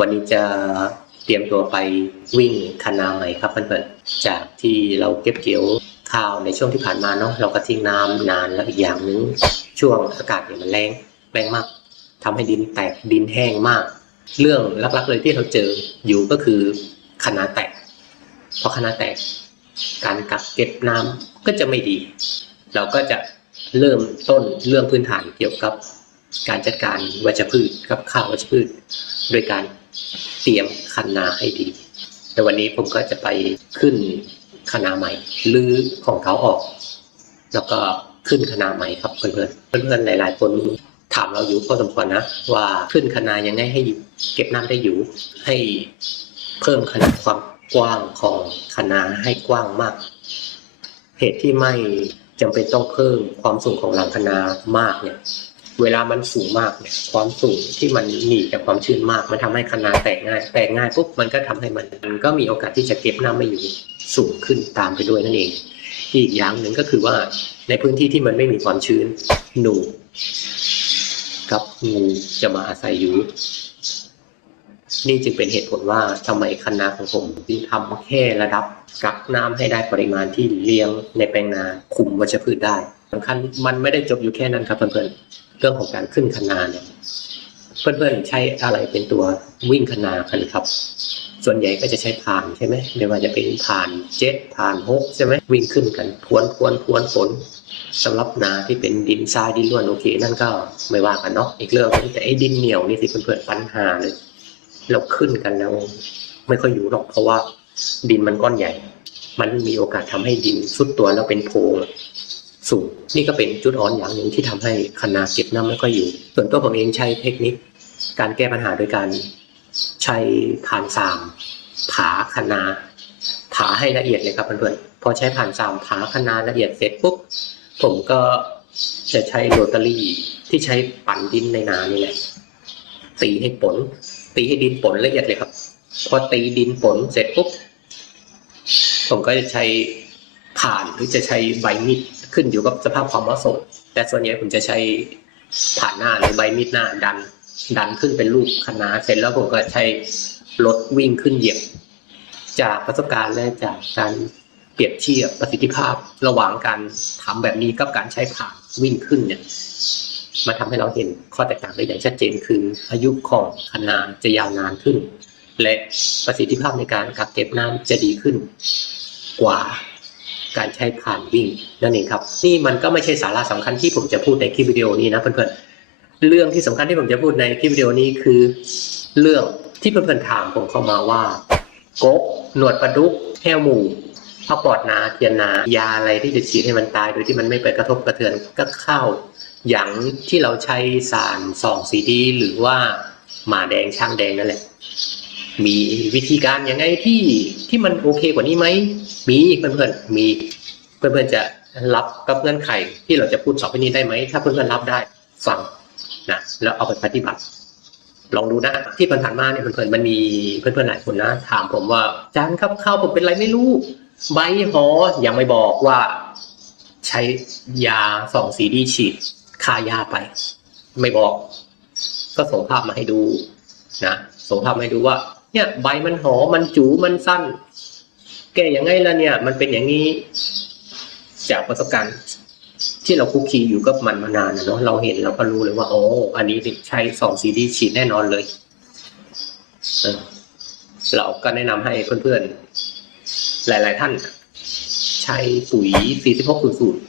วันนี้จะเตรียมตัวไปวิ่งคณาใหม่ครับเพื่อนๆจากที่เราเก็บเกี่ยวข้าวในช่วงที่ผ่านมาเนาะเราก็ทิ้งน้ำนานแล้วอีกอย่างหนึงช่วงอากาศเนี่ยมันแรงแรงมากทำให้ดินแตกดินแห้งมาก เรื่องลักๆเลยที่เราเจออยู่ก็คือคณะแตกพอคณะแตก การกักเก็บน้ำก็จะไม่ดี เราก็จะเริ่มต้นเรื่องพื้นฐานเกี่ยวกับ การจัดการวัชพืชกับข้าววัชพืช โดยการเตรียมคันนาให้ดี แต่วันนี้ผมก็จะไปขึ้นคณะใหม่ลื้อของเขาออก แล้วก็ขึ้นคณะใหม่ครับเพื่อนๆเพื่อนๆหลาย ๆ คนถามเราอยู่พอสมควรนะ ว่าขึ้นคณะยังไงให้เก็บน้ำได้อยู่ ให้เพิ่มขนาดความกว้างของคณะให้กว้างมากเหตุที่ไม่จำเป็นต้องเพิ่มความสูงของหลังคณามากเนี่ย เวลามันสูงมากเนี่ยความสูงที่มันหนีจากความชื้นมาก มันทำให้คะนาแตกง่าย แตกง่ายปุ๊บมันก็ทำให้มันมันก็มีโอกาสที่จะเก็บน้ำไม่อยู่สูงขึ้นตามไปด้วยนั่นเอง อีกอย่างหนึ่งก็คือว่าในพื้นที่ที่มันไม่มีความชื้นหนูกับงูจะมาอาศัยอยู่นี่จึงเป็นเหตุผลว่าทำไมคณะของผมจึงทำแค่ระดับกักน้ำให้ได้ปริมาณที่เลี้ยงในแปลงนาคุมวัชพืชได้ สำคัญมันไม่ได้จบอยู่แค่นั้นครับเพื่อนๆเรื่องของการขึ้นคณาเนี่ยเพื่อนๆใช้อะไรเป็นตัววิ่งคณากันครับ ส่วนใหญ่ก็จะใช้ผ่านใช่ไหมไม่ว่าจะเป็นผ่านเจ็ดผ่านหกใช่ไหมวิ่งขึ้นกันพวนพวนพวนฝนสำหรับนาที่เป็นดินทรายดินล้วนโอเคนั่นก็ไม่ว่ากันเนาะอีกเรื่องนึงแต่ไอ้ดินเหนียวนี่สิเพื่อนๆปัญหาเลยเราขึ้นกันแล้ว ไม่ค่อยอยู่หรอกเพราะว่าดินมันก้อนใหญ่ มันมีโอกาสทำให้ดินสุดตัวแล้วเป็นโพรง สูงนี่ก็เป็นจุดอ่อนอย่างหนึ่งที่ทำให้คณะเก็บน้ำไม่ค่อยอยู่ ส่วนตัวผมเองใช้เทคนิค การแก้ปัญหาโดยการใช้ผ่านสามผาคณาผาให้ละเอียดเลยครับเพื่อนๆพอใช้ผ่านสามผาคณาละเอียดเสร็จปุ๊บผมก็จะใช้โรตารี่ที่ใช้ปั่นดินในนานี่แหละตีให้ผล ตีให้ดินผลละเอียดเลยครับ พอตีดินผลเสร็จปุ๊บผมก็จะใช้ผ่านหรือจะใช้ใบมีด ขึ้นอยู่กับสภาพความเหมาะสม แต่ส่วนใหญ่ผมจะใช้ผ่านหน้าหรือใบมีดหน้าดัน ดันขึ้นเป็นลูกคณะเสร็จแล้วผมก็ใช้รถวิ่งขึ้นเหยียบ จากประสบการณ์และจากการเปรียบเทียบประสิทธิภาพระหว่างการทำแบบนี้กับการใช้ผ่านวิ่งขึ้นเนี่ยมาทำให้เราเห็นข้อแตกต่างได้อย่างชัดเจนคือ อายุของคณะจะยาวนานขึ้น และประสิทธิภาพในการกักเก็บน้ำจะดีขึ้น กว่า การใช้ผ่านวิ่งนั่นเองครับนี่มันก็ไม่ใช่สาระสำคัญที่ผมจะพูดในคลิปวิดีโอนี้นะเพื่อนๆเรื่องที่สำคัญที่ผมจะพูดในคลิปวิดีโอนี้คือ เรื่องที่เพื่อนๆถามผมเข้ามาว่ากบหนวดปลาดุกแห้วหมูพาปอดนาเทียนนายาอะไรที่จะฉีดให้มันตายโดยที่มันไม่ไปกระทบกระเทือนก็เข้า อย่างที่เราใช้สารสองสีดีหรือว่าหมาแดงช่างแดงนั่นแหละ มีวิธีการยังไงที่ที่มันโอเคกว่านี้ไหมมีเพื่อนๆมีเพื่อนๆจะรับกับเงื่อนไขที่เราจะพูดต่อไปนี้ได้ไหมถ้าเพื่อนๆรับได้ฟังนะแล้วเอาไปปฏิบัติ ลองดูนะที่ผ่านมาเนี่ยเพื่อนๆมันมีเพื่อนๆหลายคนนะถามผมว่าจารย์ครับข้าวผมเป็นไรไม่รู้ใบหอยังไม่บอกว่า ใช้ยาสองสีดีฉีดคายาไป ไม่บอก ก็ส่งภาพมาให้ดูนะส่งภาพมาให้ดูว่า เนี่ยใบมันหอมันจูมันสั้น แกอยังไงล่ะเนี่ย มันเป็นอย่างนี้จากประสบการณ์ ที่เราคุกคีอยู่กับมันมานานนะเนาะเราเห็นเราก็รู้เลยว่าโอ้อันนี้ใช้สองซีดีฉีดแน่นอนเลยเออเราก็แนะนำให้เพื่อนๆ หลาย ๆ ท่าน ใช้ปุ๋ย 46สูตร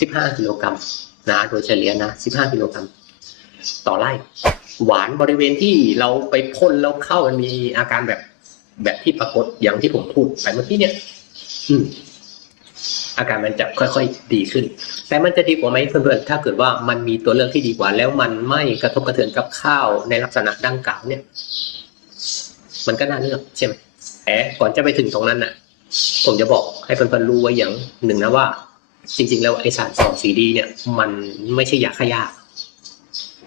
15 กิโลกรัมนะโดยเฉลี่ยนะ 15 กิโลกรัมต่อไร่ หวานบริเวณที่เราไปพ่นแล้วเข้ามันมีอาการแบบแบบที่ปรากฏอย่างที่ผมพูดไปเมื่อกี้เนี่ย อืม อาการมันจะค่อยๆดีขึ้น แต่มันจะดีกว่าไหมเพื่อนๆถ้าเกิดว่ามันมีตัวเลือกที่ดีกว่า แล้วมันไม่กระทบกระเทือนกับข้าวในลักษณะดังกล่าวเนี่ย มันก็น่าเลือกใช่ไหมแต่ก่อนจะไปถึงตรงนั้นน่ะ ผมจะบอกให้เพื่อนๆรู้ไว้อย่างหนึ่งนะว่า จริง ๆ แล้วไอสารสองสีดีเนี่ย มันไม่ใช่ยาฆ่าหญ้า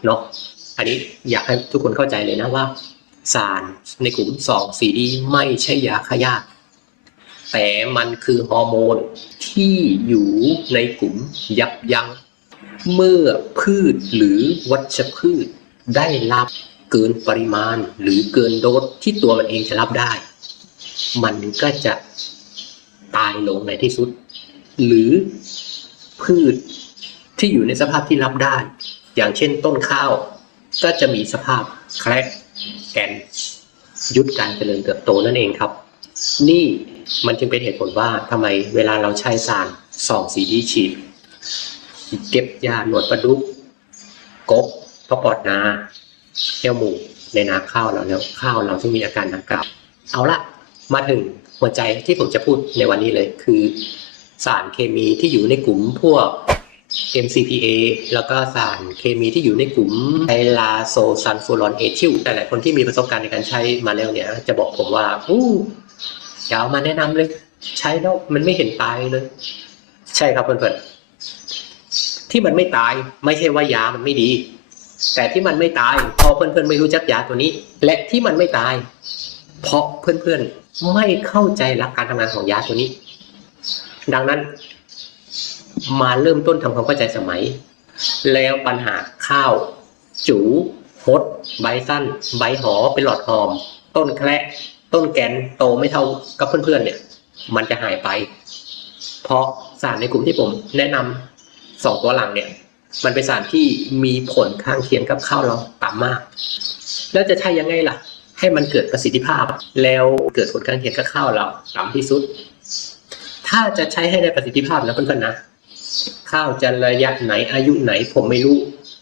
เนาะ อันนี้อยากให้ทุกคนเข้าใจเลยนะว่าสารในกลุ่มสองสีดีไม่ใช่ยาฆ่าหญ้าแต่มันคือฮอร์โมนที่อยู่ในกลุ่มยับยั้งเมื่อพืชหรือวัชพืชได้รับเกินปริมาณหรือเกินโดสที่ตัวมันเองจะรับได้ มันก็จะตายลงในที่สุด หรือพืชที่อยู่ในสภาพที่รับได้ อย่างเช่นต้นข้าว ก็จะมีสภาพแครกแกนยุดการเจริญเติบโตนั่นเองครับ นี่มันจึงเป็นเหตุผลว่าทำไมเวลาเราใช้สารสองสีดีฉีดเก็บยาหนวดปลาดุกกบพอปอดนาเขี้ยวหมูในนาข้าวเราแล้วข้าวเราที่มีอาการดังกล่าวเอาละมาถึงหัวใจที่ผมจะพูดในวันนี้เลย คือสารเคมีที่อยู่ในกลุ่มพวก MCPA แล้วก็สารเคมีที่อยู่ในกลุ่มไอลาโซซันฟูรอนเอทิลแต่หลายคนที่มีประสบการณ์ในการใช้มาแล้วเนี่ย จะบอกผมว่าอู้อย่าเอามาแนะนำเลย ใช้แล้วมันไม่เห็นตายเลย ใช่ครับเพื่อนๆที่มันไม่ตายไม่ใช่ว่ายามันไม่ดี แต่ที่มันไม่ตายเพราะเพื่อนๆไม่รู้จักยาตัวนี้ และที่มันไม่ตาย เพราะเพื่อนๆไม่เข้าใจหลักการทำงานของยาตัวนี้ ดังนั้น มาเริ่มต้นทำความเข้าใจสมัย แล้วปัญหาข้าว จูฮดใบสั้น ใบหอเป็นหลอดหอม ต้นแคระต้นแกนโตไม่เท่ากับเพื่อนๆเนี่ย มันจะหายไป เพราะสารในกลุ่มที่ผมแนะนำสองตัวหลังเนี่ย มันเป็นสารที่มีผลข้างเคียงกับข้าวเราต่ำมาก แล้วจะใช้ยังไงล่ะ ให้มันเกิดประสิทธิภาพ แล้วเกิดผลข้างเคียงกับข้าวเราต่ำที่สุด ถ้าจะใช้ให้ได้ประสิทธิภาพนะเพื่อนๆนะ ข้าวจะระยะไหนอายุไหนผมไม่รู้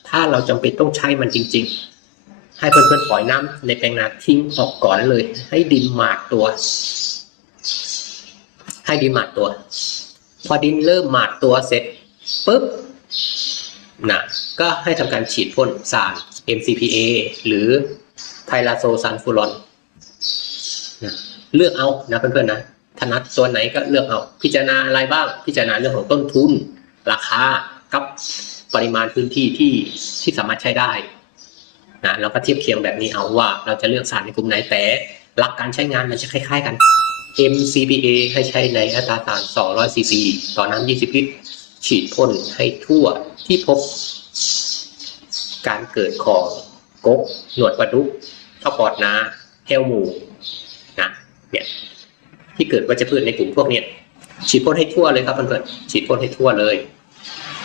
ถ้าเราจำเป็นต้องใช้มันจริง ๆ ให้เพื่อนๆปล่อยน้ำในแปลงนาทิ้งออกก่อนเลย ให้ดินหมาดตัว ให้ดินหมาดตัว พอดินเริ่มหมาดตัวเสร็จปุ๊บนะก็ให้ทำการฉีดพ่นสาร MCPA หรือไพลาโซซันฟูรอนนะเลือกเอานะเพื่อนๆนะถนัดตัวไหนก็เลือกเอา พิจารณาอะไรบ้าง พิจารณาเรื่องของต้นทุน ราคากับปริมาณพื้นที่ที่ที่สามารถใช้ได้นะแล้วก็เทียบเคียงแบบนี้เอาว่า เราจะเลือกสารในกลุ่มไหนแต่หลักการใช้งานมันจะคล้าย ๆ กัน MCPA ให้ใช้ในอัตราสาร200ซีซีต่อน้ำ20 ลิตร ฉีดพ่นให้ทั่วที่พบ การเกิดของกก หนวดปลาดุกข้าวปอดนาแฮวหมูนะเนี่ยที่เกิดวัชพืชในกลุ่มพวกเนี้ย ฉีดพ่นให้ทั่วเลยครับเพื่อนๆฉีดพ่นให้ทั่วเลย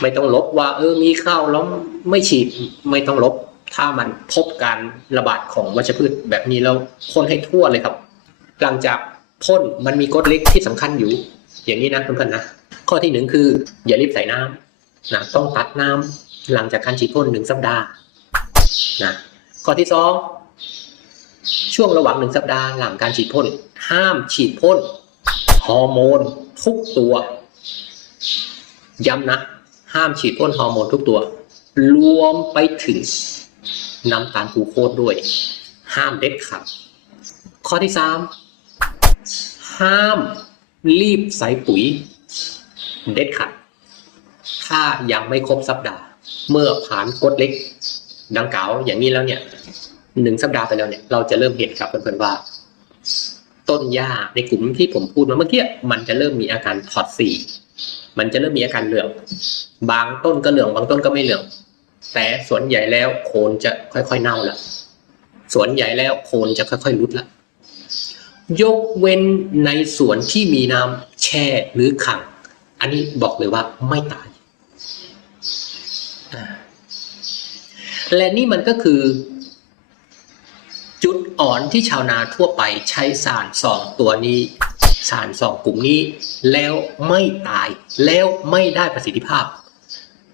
ไม่ต้องลบว่า เออมีข้าวแล้วไม่ฉีดไม่ต้องลบ ถ้ามันพบการระบาดของวัชพืชแบบนี้แล้วพ่นให้ทั่วเลยครับ หลังจากพ่นมันมีกฎเล็กที่สำคัญอยู่ อย่างนี้นะเพื่อนๆนะข้อที่หนึ่งคือ อย่ารีบใส่น้ำนะต้องตัดน้ำหลังจากการฉีดพ่นหนึ่งสัปดาห์นะข้อที่สองช่วงระหว่างหนึ่งสัปดาห์หลังการฉีดพ่นห้ามฉีดพ่นฮอร์โมน ทุกตัว ย้ำนะ ห้ามฉีดพ่นฮอร์โมนทุกตัว รวมไปถึงน้ำตาลกูโคสด้วย ห้ามเด็ดขาดข้อที่สามห้ามรีบใส่ปุ๋ย เด็ดขาดถ้ายังไม่ครบสัปดาห์ เมื่อผ่านกฎเล็ก ดังกล่าวอย่างนี้แล้วเนี่ยหนึ่งสัปดาห์ไปแล้วเนี่ยเราจะเริ่มเห็นครับเพื่อนๆว่า ต้นหญ้าในกลุ่มที่ผมพูดมาเมื่อกี้มันจะเริ่มมีอาการถอดสีมันจะเริ่มมีอาการเหลือง บางต้นก็เหลืองบางต้นก็ไม่เหลือง แต่ส่วนใหญ่แล้วโคนจะค่อยๆเน่าละส่วนใหญ่แล้วโคนจะค่อยๆรุดละยกเว้นในส่วนที่มีน้ำแช่หรือขัง อันนี้บอกเลยว่าไม่ตาย และนี่มันก็คือ จุดอ่อนที่ชาวนาทั่วไปใช้สารสองตัวนี้ สารสองกลุ่มนี้ แล้วไม่ตายแล้วไม่ได้ประสิทธิภาพ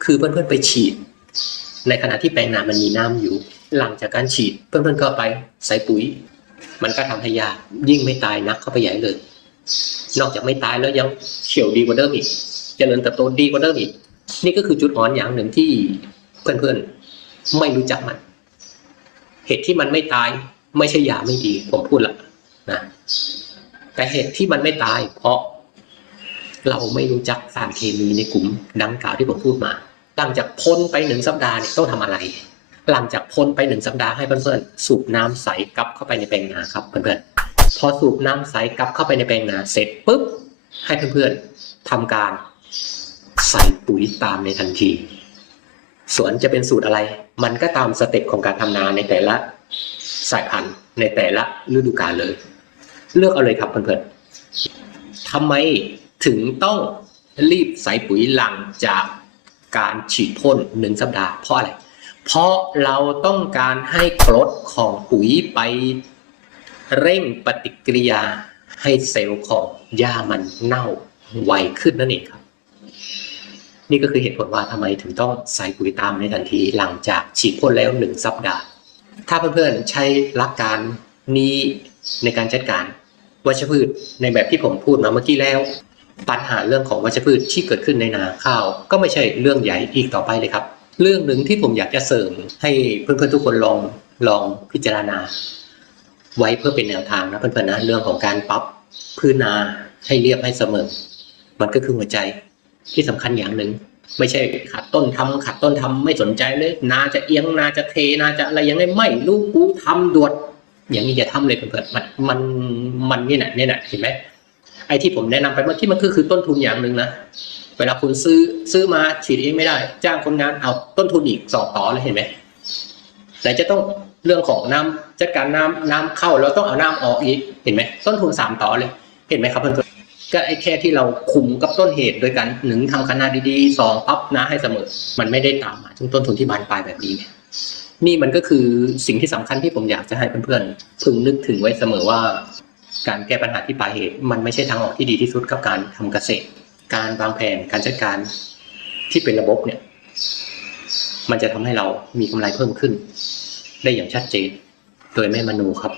คือเพื่อนๆไปฉีด ในขณะที่แปลงนามันมีน้ำอยู่ หลังจากการฉีดเพื่อนๆก็ไปใส่ปุ๋ย มันก็ทำให้ยายิ่งไม่ตายนักเข้าไปใหญ่เลย นอกจากไม่ตายแล้วยังเขียวดีกว่าเดิมอีกเจริญเติบโตดีกว่าเดิมอีก นี่ก็คือจุดอ่อนอย่างหนึ่งที่เพื่อนๆไม่รู้จักมัน เหตุที่มันไม่ตายไม่ใช่ยาไม่ดีผมพูดละนะแต่เหตุที่มันไม่ตาย เพราะเราไม่รู้จักสารเคมีในกลุ่มดังกล่าวที่ผมพูดมาหลังจากพ้นไปหนึ่งสัปดาห์เนี่ยต้องทำอะไร หลังจากพ้นไปหนึ่งสัปดาห์ให้เพื่อนๆสูบน้ำใสกลับเข้าไปในแปลงนาครับเพื่อนๆพอสูบน้ำใสกลับเข้าไปในแปลงนาเสร็จปุ๊บให้เพื่อนๆทำการใส่ปุ๋ยตามในทันที สวนจะเป็นสูตรอะไร มันก็ตามสเต็ปของการทำนาในแต่ละสายพันธุ์ในแต่ละฤดูกาลเลย เลือกเอาเลยครับเพื่อนๆทำไมถึงต้องรีบใส่ปุ๋ยหลังจากการฉีดพ่นหนึ่งสัปดาห์เพราะอะไร เพราะเราต้องการให้กรดของปุ๋ยไปเร่งปฏิกิริยาให้เซลล์ของหญ้ามันเน่าไวขึ้นนั่นเองครับ นี่ก็คือเหตุผลว่าทำไมถึงต้องใส่ปุ๋ยตามในทันทีหลังจากฉีดพ่นแล้วหนึ่งสัปดาห์ ถ้าเพื่อนๆใช้หลักการนี้ในการจัดการวัชพืชในแบบที่ผมพูดมาเมื่อกี้แล้ว ปัญหาเรื่องของวัชพืชที่เกิดขึ้นในนาข้าว ก็ไม่ใช่เรื่องใหญ่อีกต่อไปเลยครับ เรื่องหนึ่งที่ผมอยากจะเสริมให้เพื่อนๆทุกคนลองลองพิจารณา ไว้เพื่อเป็นแนวทางนะเพื่อนๆนะเรื่องของการปรับพื้นนาให้เรียบให้เสมอ มันก็คือหัวใจ ที่สำคัญอย่างหนึ่งไม่ใช่ขัดต้นทำขัดต้นทำไม่สนใจเลย นาจะเอียงนาจะเทนาจะอะไรยังไงไม่รู้กูทำดวด อย่างนี้อย่าทำเลยเพื่อนมันมันมันนี่แหละนี่แหละเห็นไหมไอ้ที่ผมแนะนำไปเมื่อกี้มันก็คือต้นทุนอย่างหนึ่งนะเวลาคุณซื้อซื้อมาฉีดเองไม่ได้ จ้างคนงานเอาต้นทุนอีกสองต่อเลยเห็นไหมไหนจะต้องเรื่องของน้ำจัดการน้ำน้ำเข้าแล้วต้องเอาน้ำออกอีกเห็นไหมต้นทุนสามต่อเลย เห็นไหมครับเพื่อน ก็ไอ้แค่ที่เราคุมกับต้นเหตุโดยการหนึ่งทำคณะดีๆสองปั๊บนะให้เสมอ มันไม่ได้ตามมาถึงต้นทุนที่บานปลายแบบนี้ไงนี่มันก็คือสิ่งที่สำคัญที่ผมอยากจะให้เพื่อนๆพึงนึกถึงไว้เสมอว่า การแก้ปัญหาที่ปลายเหตุ มันไม่ใช่ทางออกที่ดีที่สุดกับการทำเกษตร การวางแผนการจัดการที่เป็นระบบเนี่ย มันจะทำให้เรามีกำไรเพิ่มขึ้น ได้อย่างชัดเจน โดยไม่มโนครับ